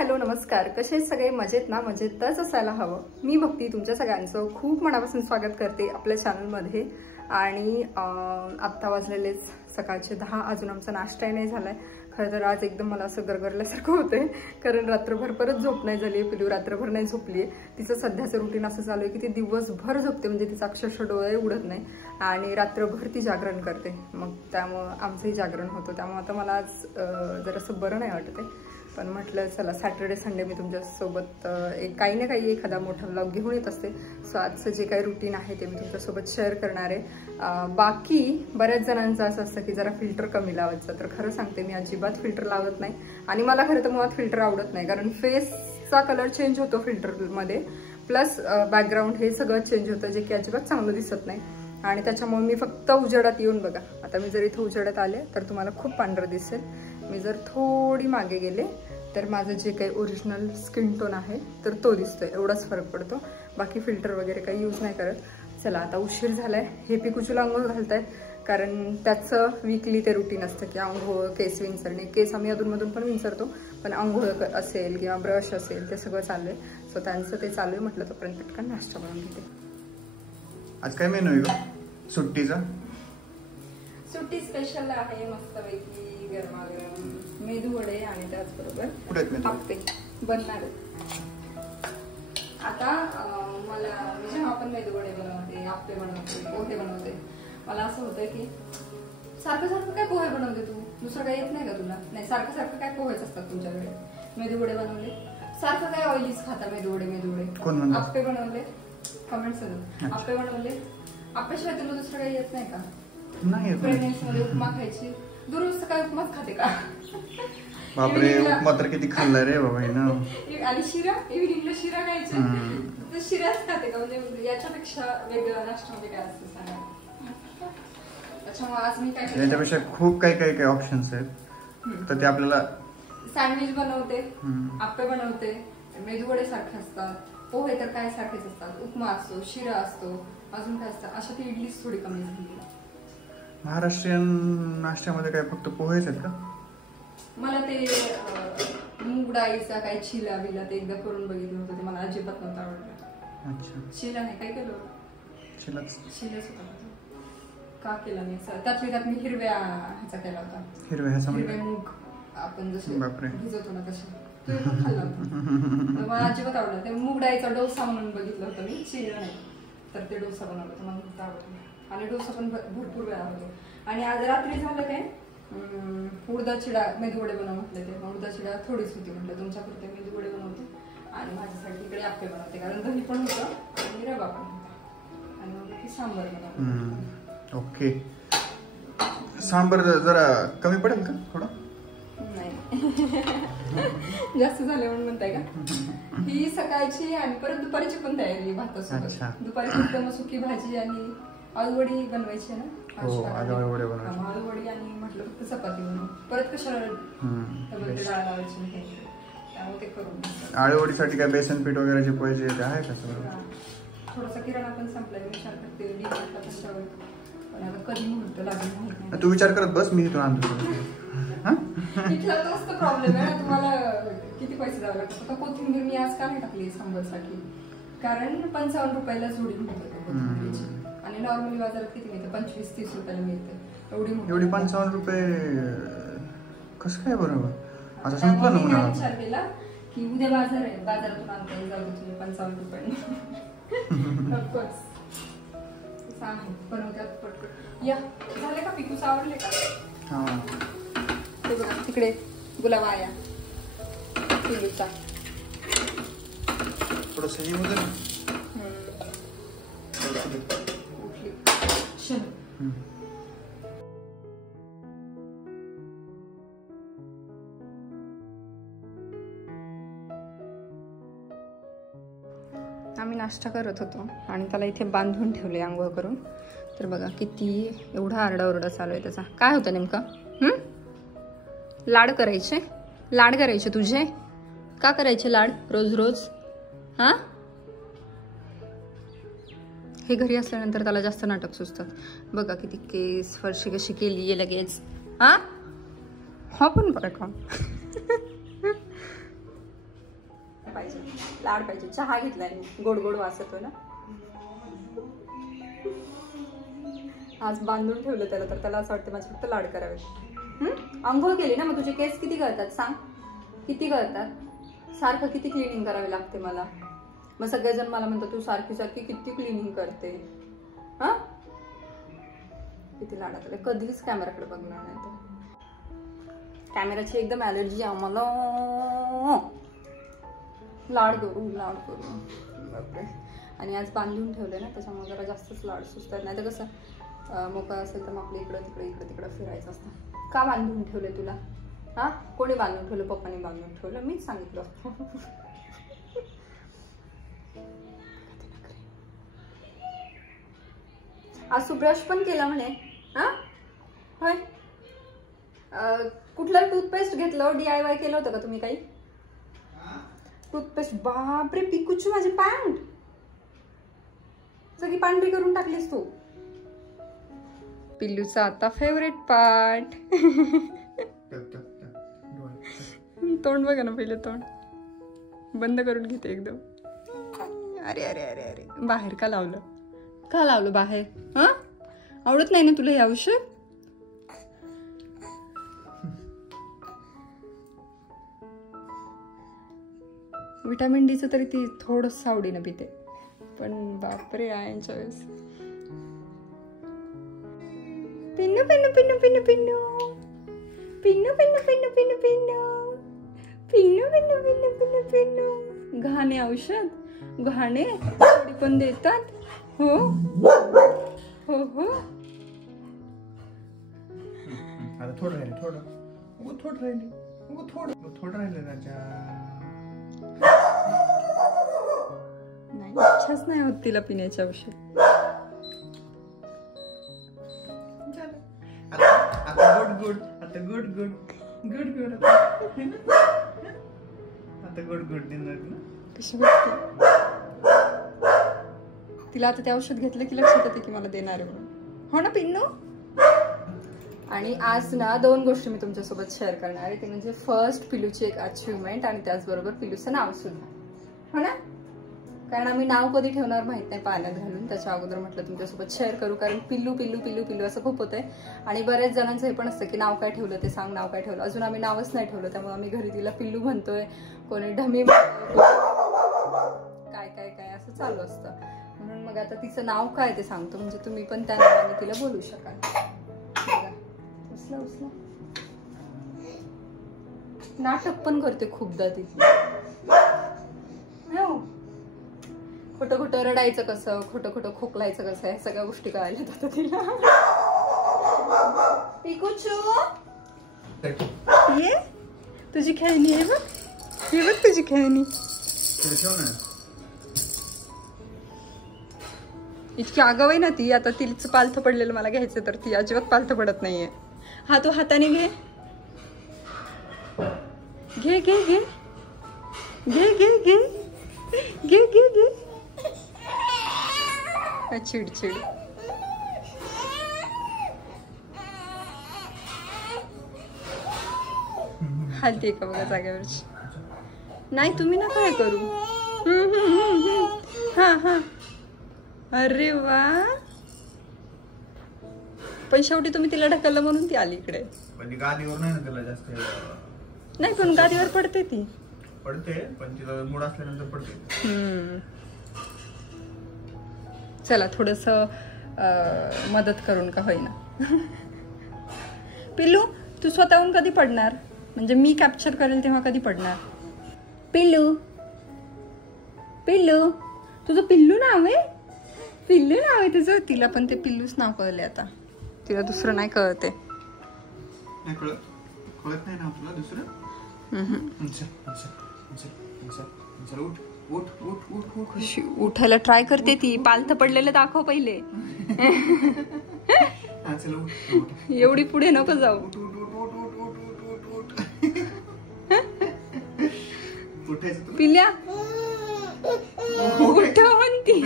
Hello नमस्कार. कसे सगळे मजेत ना? मजेतच असायला हवं. मी भक्ती तुमच्या सगळ्यांचं खूप मनापासून स्वागत करते आपल्या चॅनलमध्ये. आणि आत्ता वाजलेलेच सकाळचे 10. अजून आमचा नाश्ताही नाही झालाय. खरं तर आज एकदम मला असं गरगरल्यासारखं होतंय, कारण रात्रभर परत झोप नाही झाली. पिलू रात्रभर नाही झोपली आहे. तिचं सध्याचं रुटीन असं चालू आहे की ती दिवसभर झोपते, म्हणजे तिचं अक्षरशः डोळे उघडत नाही आणि रात्रभर ती जागरण करते. मग त्यामुळं आमचंही जागरण होतं. त्यामुळे आता मला आज जरासं बरं नाही वाटत आहे, पण म्हटलं चला सॅटर्डे संडे मी तुमच्यासोबत काही ना काही एखादा मोठा व्लॉग घेऊन येत असते. सो आजचं जे काही रुटीन आहे ते मी तुमच्यासोबत शेअर करणार आहे. बाकी बऱ्याच जणांचं असं असतं की जरा फिल्टर कमी लावायचं, तर खरं सांगते मी अजिबात फिल्टर लावत नाही. आणि मला खरं तर मुळात फिल्टर आवडत नाही, कारण फेसचा कलर चेंज होतो फिल्टरमध्ये, प्लस बॅकग्राऊंड हे सगळं चेंज होतं, जे की अजिबात चांगलं दिसत नाही. आणि त्याच्यामुळे मी फक्त उजेडात येऊन बघा, आता मी जर इथं उजेडात आले तर तुम्हाला खूप पांढरं दिसेल. मी जर थोडी मागे गेले तर माझं जे काही ओरिजिनल स्किन टोन आहे तर तो दिसतोय, एवढाच फरक पडतो. बाकी फिल्टर वगैरे काही यूज नाही करत. चला आता उशीर झालाय. हे पिकूचूला आंघोळ घालतायत, कारण त्याचं वीकली ते रुटीन असतं की आंघोळ, केस विंचरणे. केस आम्ही अधूनमधून पण विंचरतो, पण आंघोळ असेल किंवा ब्रश असेल ते सगळं चालू आहे. सो त्यांचं ते चालू आहे. म्हटलं तोपर्यंत पटकन नाश्ता बनवून घेते. आज काय मेनू आहे सुट्टीचा? सुट्टी स्पेशल आहे मस्तपैकी गरमागरम मेदू वडे आणि त्याचबरोबर आप्पे बनणार आहेत. आता मी जेव्हा पण मेदू वडे बनवते, आप्पे बनवते, पोहे बनवते, मला असं होतं की सारखं सारखं काय पोहे बनवते तू, दुसरं काही येत नाही का तुला? नाही, सारखं सारखं काय पोहेच असतात तुमच्याकडे. मेदू वडे बनवले, सारखं काय ऑइलीच खाता. मेदू वडे आप्पे बनवले, कमेंट्स आप्पे बनवले, आप्प्याशिवाय तुला दुसरं काही येत नाही का? नाही. प्रेग्नेन्सी मध्ये उपमा खायची, दुरुस्त काय उपमाच खाते का? बापरे, उपमा तर किती खाल्लाय रे बाबा ना. आणि शिरा, इव्हिनिंगला शिरा खायची, तर शिराच खाते का? म्हणजे याच्यापेक्षा वेगळं नाश्त्यामध्ये काय असतं सांगा. त्याच्यामुळे आज मी काय करते, याच्यापेक्षा खूप काही ऑप्शन्स आहेत, तर ते आपल्याला सँडविच बनवते, आप्पे बनवते, मेदूवडे सारखे असतात, पोहे तर काय सारखेच असतात, उपमा असतो, शिरा असतो, अजून काय असतं. अशा ती इडलीच थोडी कमी झाली. महाराष्ट्रीयन नाश्त्यामध्ये काय फक्त पोहेच आहेत का? मला ते मूग डाळीचा काय चिला बिला ते एकदा करून बघितलं होतं, ते मला अजिबात नव्हतं आवडलं. अच्छा, चिला नाही, काय केलं? शिलाच होता. का केला मी? त्यातल्या त्यात मी हिरव्या ह्याचा केला होता. हिरव्या मूग आपण जसे भिजवतो ना तसे, तो खाल्ला होता. मला अजिबात आवडलं. ते मूग डाळीचा डोसा म्हणून बघितलं होतं मी, चिला नाही, तर ते डोसा बनवलं होतं, मला खूप आवडलं. आणि डोसा पण भरपूर वेळा होतो. आणि आज रात्री झालं काय, उडदाची डाळ मेदू वडे बनव म्हटले, ते उडदाची डाळ थोडीच होती. म्हटलं तुमच्यापुरते मेदू वडे बनवते आणि माझ्यासाठी इकडे आप्पे बनवते, कारण दही पण होतं आणि रवा पण होता. आणि मग सांबर बनवलं. ओके, सांबर जरा कमी पडेल का थोडं? नाही जास्त झालं म्हणून म्हणताय का? ही सकाळची आणि परत दुपारची पण तयारी भातासोबत. दुपारी फक्त सुकी भाजी आणि आलूवडी बनवायची ना. आलूवडी आणि म्हटलं फक्त चपाती बनवू, परत कशाला डाळ लावायची, त्यामुळे ते करून. आळूवडीसाठी काय बेसन पीठ वगैरे जे पाहिजे ते आहे का सगळं? थोडासा किराणा पण संपलाय, विचार करते कशावर, पण आता कधी मुहूर्त लागेल माहिती. तू विचार करत बस, मी इथून आणतो. इथला तोच तर प्रॉब्लेम आहे ना, तुम्हाला किती पैसे द्यावे लागतात. आता कोथिंबीर मी आज का नाही टाकली सांबरसाठी, कारण 55 रुपयाला जोडी मिळते कोथिंबीरची, आणि नॉर्मली बाजारात किती मिळते? 25-30 रुपयाला मिळते. एवढी 55 रुपये कसं काय बरोबर? आता संपलं ना म्हणा. विचार केला की उद्या बाजार आहे, बाजारातून आणता येईल, जाऊ तुम्ही 55 रुपये ऑफकोर्स सांग बनवतात पटकन. या झाले का पिकूस आवडले का? ते बघा तिकडे गुलाब आया पिलूचा थोडंसं हे होतं ना. आम्ही नाश्ता करत होतो आणि त्याला इथे बांधून ठेवले आंघोळ करून. तर बघा किती एवढा आरडाओरडा चालू आहे त्याचा. काय होतं नेमकं? लाड करायचे तुझे? का करायचे लाड रोज रोज? हा, हे घरी असल्यानंतर त्याला जास्त नाटक सुचतात. बघा किती केस, फरशी कशी केली आहे लगेच. हा पण बरं का लाड पाहिजे. चहा घेतलाय मी, गोड गोड वास येतोय ना. आज बांधून ठेवलं त्याला, तर त्याला असं वाटतं माझे फक्त लाड करावे. आंघोळ केली ना, मग तुझे केस किती गळतात सांग, किती गळतात? सारखं किती क्लिनिंग करावी लागते मला. मग सगळेजण मला म्हणतात तू सारखी सारखी किती क्लिनिंग करते. हा किती लाडात आले. कधीच कॅमेराकडे बघणार नाही तर. कॅमेराची एकदम ॲलर्जी आम्हाला. लाड करू लाड करू बापरे. आणि आज बांधून ठेवले ना, त्याच्यामुळे जरा जास्तच लाड सुचतात. नाही तर कसं मोकळा असेल तर मग आपलं इकडं तिकडे इकडे तिकडं फिरायचं असतं. का बांधून ठेवले तुला? हा कोणी बांधून ठेवलं? पप्पाने बांधून ठेवलं, मीच सांगितलं. आज तू ब्रश पण केला म्हणे. हा होय. कुठलं टूथपेस्ट घेतलं? DIY केलं होतं का तुम्ही काही? टूथपेस्ट. बापरे पिकूची माझी पॅन्ट सगळी पांढरी करून टाकलीस तू. पिल्लूचा आता फेवरेट पार्ट. तोंड बघा ना, पहिले तोंड बंद करून घेते एकदम. अरे अरे अरे अरे, बाहेर का लावलं? का लावलं बाहेर? हा आवडत नाही ना तुला हे औषध? विटामिन डीचं तरी ती थोडंच आवडीनं पिते, पण बापरे आयांच्या वेळेस. पिन्नू पिन्नू पिन्नू पिन्नू पिन्नू पिन्नू पिन्नू पिन्नू पिन्नू पिन्नू पिन्नू पिन्नू पिन्नू पिन्नू पिन्नू. घाणे औषध, घाणे थोडी पण देतात. हो हो हो. आता थोडं राहिले, थोडं राहिले राजा. नाही इच्छाच नाही होत तिला पिण्याचे औषध. आता गुड गुड, आता गुड गुड गुड गुड, आता गुड गुड देणार ना. कशी वाटते तिला? आता ते औषध घेतलं की लक्षात येते की मला देणार आहे म्हणून. हो ना पिन्नू? आणि आज ना 2 गोष्टी मी तुमच्यासोबत शेअर करणार आहे. ते म्हणजे फर्स्ट पिलूची एक अचिव्हमेंट आणि त्याचबरोबर पिलूचं नाव सुद्धा. हो ना? कारण आम्ही नाव कधी ठेवणार माहित नाही पाण्यात घालून. त्याच्या अगोदर म्हटलं तुमच्यासोबत शेअर करू, कारण पिल्लू पिल्लू पिल्लू पिल्लू असं खूप होतंय. आणि बऱ्याच जणांचं हे पण असतं की नाव काय ठेवलं ते सांग, नाव काय ठेवलं. अजून आम्ही नावच नाही ठेवलं, त्यामुळे आम्ही घरी तिला पिल्लू म्हणतोय, कोणी ढमी म्हणतोय, काय काय काय असं चालू असतं. म्हणून मग आता तिचं नाव काय ते सांगतो, म्हणजे तुम्ही पण त्या नावाने तिला बोलू शकाल. उचला उचला. नाटक पण करते खूपदा ती. खोटं खोटं रडायचं कसं, खोटं खोटं खोकलायचं कसं, या सगळ्या गोष्टी कळायला जातात तिला. पिकूचू ये तुझी खेळणी आहे बघ, हे बघ तुझी खेळणी. इतकी आगाऊ आहे ना ती. आता तिचं पालथं पडलेलं मला घ्यायचं, तर ती अजिबात पालथं पडत नाहीये. हा तू हाताने घे घे घे घे घे घे घे घे घे घे. चिडचिड. हलते का बघा जागेवरची. नाही तुम्ही ना काय करू. हा हा. अरे वा. पण शेवटी तुम्ही तिला ढकललं म्हणून ती आली इकडे. पण गादीवर नाही ना तिला जास्त. नाही पण गादीवर पडते ती. पडते पण तिला मूड असल्यानंतर पडते. चला थोडस मदत करून का होईना. पिल्लू तू स्वतःहून कधी पडणार? म्हणजे मी कॅप्चर करेल तेव्हा कधी पडणार? पिल्लू पिल्लू तुझं पिल्लू नाव आहे? पिल्लू नाव आहे तुझं? तिला पण ते पिल्लूच नाव कळले आता. तिला दुसरं नाही कळते. कळत नाही ना तुला दुसरं? उठायला ट्राय करते ती. पालथं पडलेलं दाखव पहिले. एवढी पुढे नको जाऊ. पिल्या उठ म्हणती.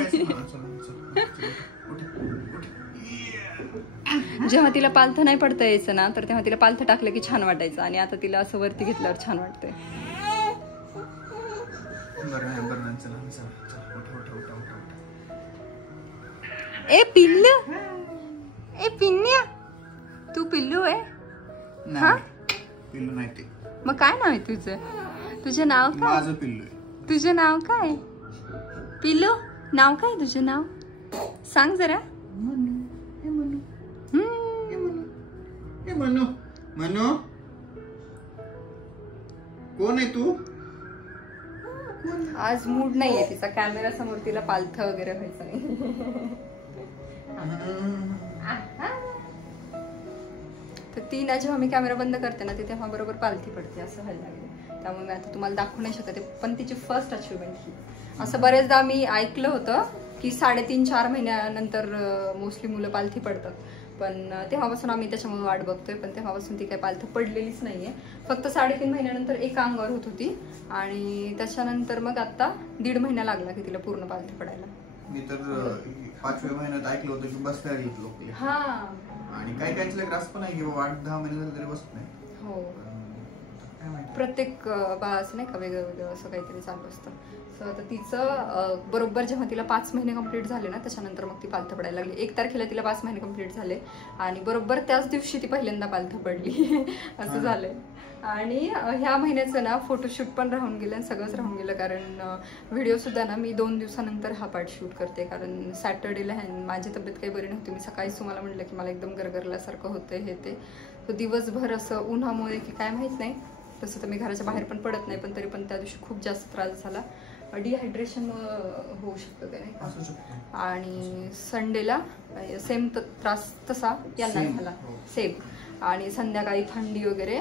जेव्हा तिला पालथं नाही पडता यायचं ना, तर तेव्हा तिला पालथं टाकलं की छान वाटायचं. आणि आता तिला असं वरती घेतल्यावर छान वाटतंय. बरं चला चला उठा. ए पिल्लू, ए पिन्या, तू पिल्लू आहे? नाही पिल्लू नाही ते. मग काय नाव आहे तुझं? तुझं नाव काय? माझं पिल्लू आहे. तुझं नाव काय? पिल्लू, नाव काय तुझं नाव? सांग जरा. मनू कोण आहे तू? आज मूड नाहीये तिचा, कॅमेरा समोर तिला पालथ वगैरे व्हायचं नाही. तर ती ना जेव्हा मी कॅमेरा बंद करते ना ती तेव्हा बरोबर पालथी पडते, असं व्हायला लागले. त्यामुळे मी आता तुम्हाला दाखवू नाही शकते, पण तिची फर्स्ट अचिव्हमेंट ही. असं बरेचदा मी ऐकलं होतं की 3.5-4 महिन्यानंतर मोस्टली मुलं पालथी पडतात, पण तेव्हापासून आम्ही त्याच्यामुळे वाट बघतोय. पण तेव्हापासून ती काही पालथी पडलेलीच नाहीये. फक्त 3.5 महिन्यानंतर एका अंगावर होत होती आणि त्याच्यानंतर मग आता 1.5 महिना लागला की तिला पूर्ण पालथी पडायला. मी तर 5व्या महिन्यात ऐकलं होतं की बसल्या येत लोक. हा, आणि काही काहींचे त्रास पण आहे की 8-10 महिने झाले तरी बसत नाही. हो, प्रत्येक बाळाचं नाही का वेगळं वेगळं असं काहीतरी चालू असतं. सो आता तिचं बरोबर जेव्हा तिला 5 महिने कंप्लीट झाले ना त्याच्यानंतर मग ती पालथं पडायला लागली. 1 तारखेला तिला 5 महिने कंप्लीट झाले आणि बरोबर त्याच दिवशी ती पहिल्यांदा पालथं पडली. असं झालंय. आणि ह्या महिन्याचं ना फोटोशूट पण राहून गेलं आणि सगळंच राहून गेलं, कारण व्हिडिओ सुद्धा ना मी 2 दिवसानंतर हा पार्ट शूट करते, कारण सॅटर्डेला माझी तब्येत काही बरी नव्हती. मी सकाळीच तुम्हाला म्हटलं की मला एकदम गरगरल्यासारखं होतं हे ते. तो दिवसभर असं उन्हामुळे की काय माहित नाही, तसं तर मी घराच्या बाहेर पण पडत नाही, पण तरी पण त्या दिवशी खूप जास्त त्रास झाला. डिहायड्रेशन होऊ शकतं ते नाही. आणि संडेला सेम त्रास तसा यांना झाला सेम. आणि संध्याकाळी थंडी वगैरे,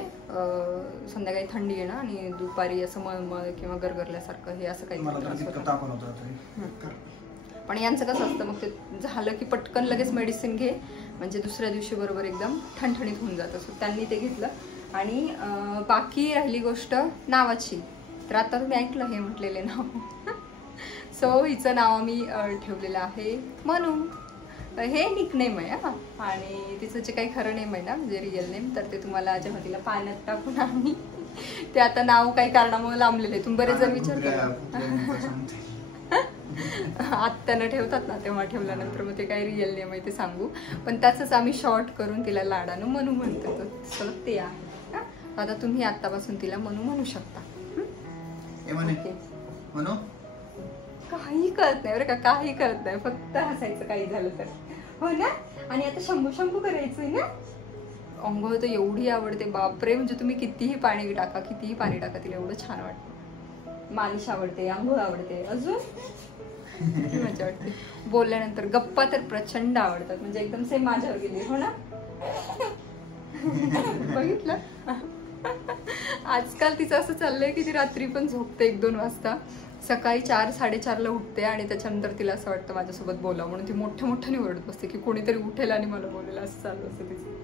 संध्याकाळी थंडी येणं आणि दुपारी असं मळमळ किंवा गरगरल्यासारखं हे असं काही त्रास होता. पण यांचं कसं असतं, मग ते झालं की पटकन लगेच मेडिसिन घे म्हणजे दुसऱ्या दिवशी बरोबर एकदम ठणठणीत होऊन जातं. सो त्यांनी ते घेतलं. आणि बाकी राहिली गोष्ट नावाची. तर आता तुम्ही ऐकलं हे म्हटलेले नाव. सो हिचं नाव आम्ही ठेवलेलं आहे मनू. हे निकनेम आहे हा, आणि तिचं जे काही खरं नेम आहे ना म्हणजे रिअल नेम, तर ते तुम्हाला जेव्हा तिला पाण्यात टाकून आम्ही ते आता नाव काही कारणामुळे लांबलेले. तुम्ही बरेच जण विचारता आत्यानं ठेवतात ना, तेव्हा ठेवल्यानंतर मग ते काही रिअल नेम आहे ते सांगू, पण त्याच आम्ही शॉर्ट करून तिला लाडानं मनू म्हणतो. तर ते आहे. आता तुम्ही आतापासून तिला मनू म्हणू शकता. काही कळत नाही बरं का, काही कळत नाही, फक्त हसायचं काही झालं तर. हो ना. आणि आता शंभू शंभू करायचंय ना. अंघोळ तर एवढी आवडते बापरे, म्हणजे तुम्ही कितीही पाणी टाका तिला एवढं छान वाटतं. मालिश आवडते, अंघोळ आवडते, अजून मजा वाटते. बोलल्यानंतर गप्पा तर प्रचंड आवडतात, म्हणजे एकदम सेम माझ्यावर गेली. हो ना. बघितलं. आजकाल तिचं असं चाललंय की ती रात्री पण झोपते 1-2 वाजता, सकाळी 4-4:30ला उठते आणि त्याच्यानंतर तिला असं वाटतं माझ्यासोबत बोलावं म्हणून ती मोठ्याने ओरडत बसते की कोणीतरी उठेल आणि मला बोलेल, असं चालू असतं तिचं.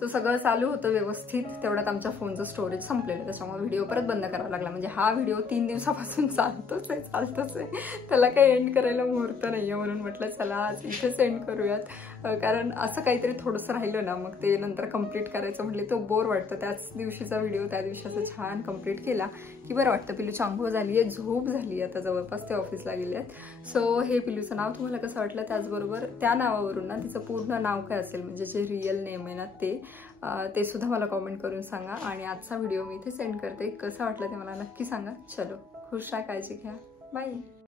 सो सगळं चालू होतं व्यवस्थित. तेवढ्यात आमच्या फोनचं स्टोरेज संपलेलं, त्याच्यामुळे व्हिडिओ परत बंद करावा लागला. म्हणजे हा व्हिडिओ 3 दिवसापासून चालतोच आहे, त्याला काही एंड करायला मुहूर्त नाहीये, म्हणून म्हटलं चला आज इथेच एंड करूयात. कारण असं काहीतरी थोडंसं राहिलं ना मग ते नंतर कंप्लीट करायचं म्हटलं तो बोर वाटतं. त्याच दिवशीचा व्हिडिओ त्या दिवशी असं छान कंप्लीट केला की बरं वाटतं. पिल्लूची अंघोळ झाली आहे, झोप झाली आहे, आता जवळपास ते ऑफिसला गेले आहेत. सो हे पिल्लूचं नाव तुम्हाला कसं वाटलं, त्याचबरोबर त्या नावावरून ना तिचं पूर्ण नाव काय असेल म्हणजे जे रिअल नेम आहे ना ते सुद्धा मला कॉमेंट करून सांगा. आणि आजचा व्हिडिओ मी इथे सेंड करते. कसं वाटलं ते मला नक्की सांगा. चलो, खुश राहा, काळजी घ्या, बाय.